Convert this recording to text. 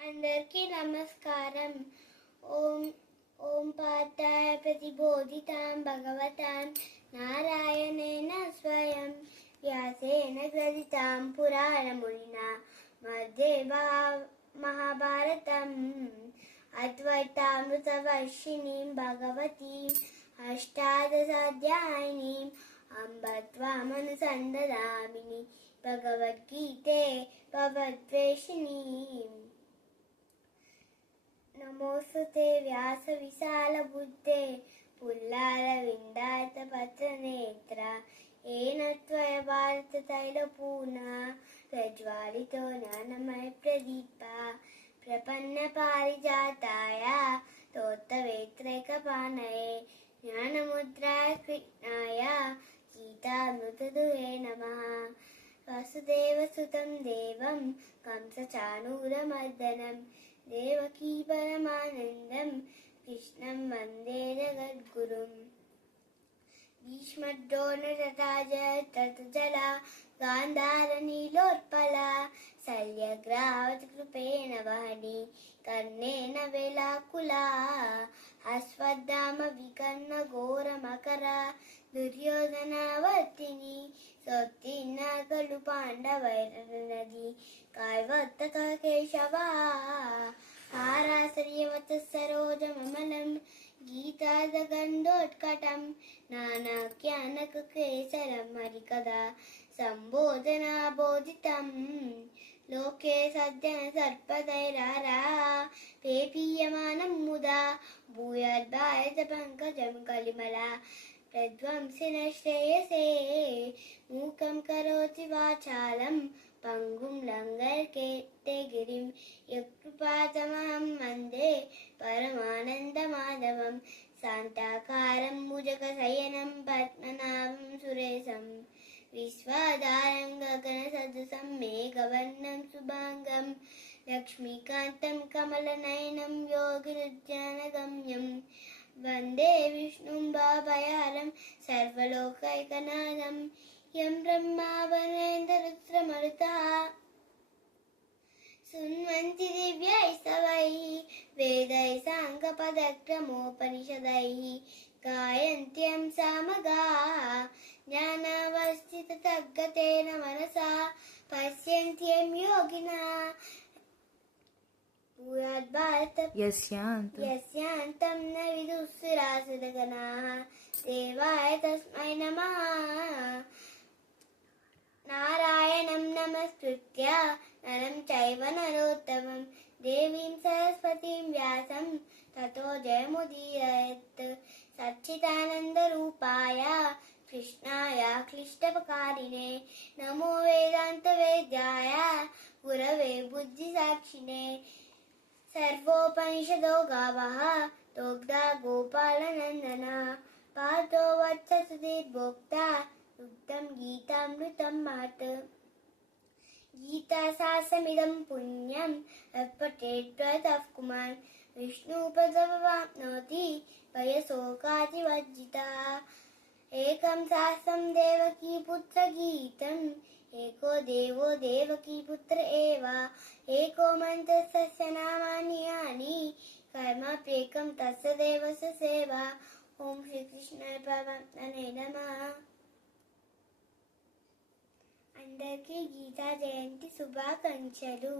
అందరికీ నమస్కారం. ఓం ఓం పార్థాయ ప్రతిబోధితాం భగవతాం నారాయణేన స్వయం వ్యాసేన గ్రథితాం పురాణమునినా మధ్యే మహాభారతం అద్వైతామృతవర్షిణీం భగవతీం అష్టాదశాధ్యాయినీం అంబ త్వామనుసందదామిని భగవద్గీతే భవద్వేషిణీం. నమోస్తుతే వ్యాస విశాల బుద్ధే పుల్లాల విందాత పత్రనేత్ర ఏన త్వయ భారత తైలపూర్ణ ప్రజ్వాలితో జ్ఞానమయ ప్రదీప ప్రపన్న పారిజాతాయ తోత్తవేత్రైకపాణయే జ్ఞానముద్రాయ కృష్ణాయ గీతామృతదుహే నమః. వసుదేవసుతం దేవం కంసచాణూరమర్దనం దేవకీ పరమానందం కృష్ణం వందే జగద్గురుం. భీష్మద్రోణతథాజలా గాంధారనీలోత్పలా శల్యగ్రావతృపేణ వహని కర్ణేన వేలాకులా అశ్వత్థామ వికర్ణ ఘోరమకర దుర్యోధనావర్తిని సోత్తీర్ణ ఖలు పాండవైరనది కాల్వత్తక కేశవా హారాశ్రియవత సరోజమమలం గీతాదగంధోత్కటం నానాఖ్యానక కేసరం హరికదా సంబోధనా బోధితం లోకే సజ్జన సర్పదైరారా పేపీయమానం ముదా భూయద్భారత పంకజం కలిమలా ప్రధ్వంసిన శ్రేయసే మూకం కరోతి వాచాలం పంగుం లంఘయతే గిరిం యత్కృపాతమహం వందే పరమానందమాధవం. శాంతాకారం భుజగశయనం పద్మనాభం సురేశం విశ్వాధారం గగనసదృశం మేఘవర్ణం శుభాంగం లక్ష్మీకాంతం కమలనయనం యోగిరుధ్యానగమ్యం వందే విష్ణుం భవభయహరం సర్వలోకైకనాథం. యం బ్రహ్మా వరేంద్రరుద్రమరుతః శృణ్వంతి దివ్యైస్తవైః వేదైః సాంగపదక్రమోపనిషదైః గాయంత్యం సామగాః జ్ఞానావస్థితతద్గతేన మనసా పశ్యంత్యం యోగినః యస్యాంతం న విదుఃసురాసురగణాః దేవాయ తస్మై నమః. నారాయణం నమస్కృత్య నరం చైవ నరోత్తమం దేవీం సరస్వతీం వ్యాసం తతో జయముదీరయేత్. సచ్చిదానందరూపాయ కృష్ణాయ క్లిష్టపకారిణే నమో వేదాంత వేద్యాయ గురవే బుద్ధిసాక్షిణే. సర్వోపనిషదో గావః దోగ్ధా గోపాలనందన పార్థో వత్స సుధీర్భోక్తా దుగ్ధం గీతామృతం మాత్. గీతాశాస్త్రమిదం పుణ్యం పఠేద్వతః కుమాన్ విష్ణుపదవాప్నోతి భయశోకాతివర్జితః. ఏకం శాస్త్రం దేవకీ పుత్ర గీతం ఏకో దేవో దేవకీ పుత్ర ఏవ ఏకో మంత్రస్య నామాని యాని కర్మప్యేకం తస్య దేవస్య సేవా. ఓం శ్రీకృష్ణాయ పరమాత్మనే నమః. అందరికీ గీతా జయంతి శుభాకాంక్షలు.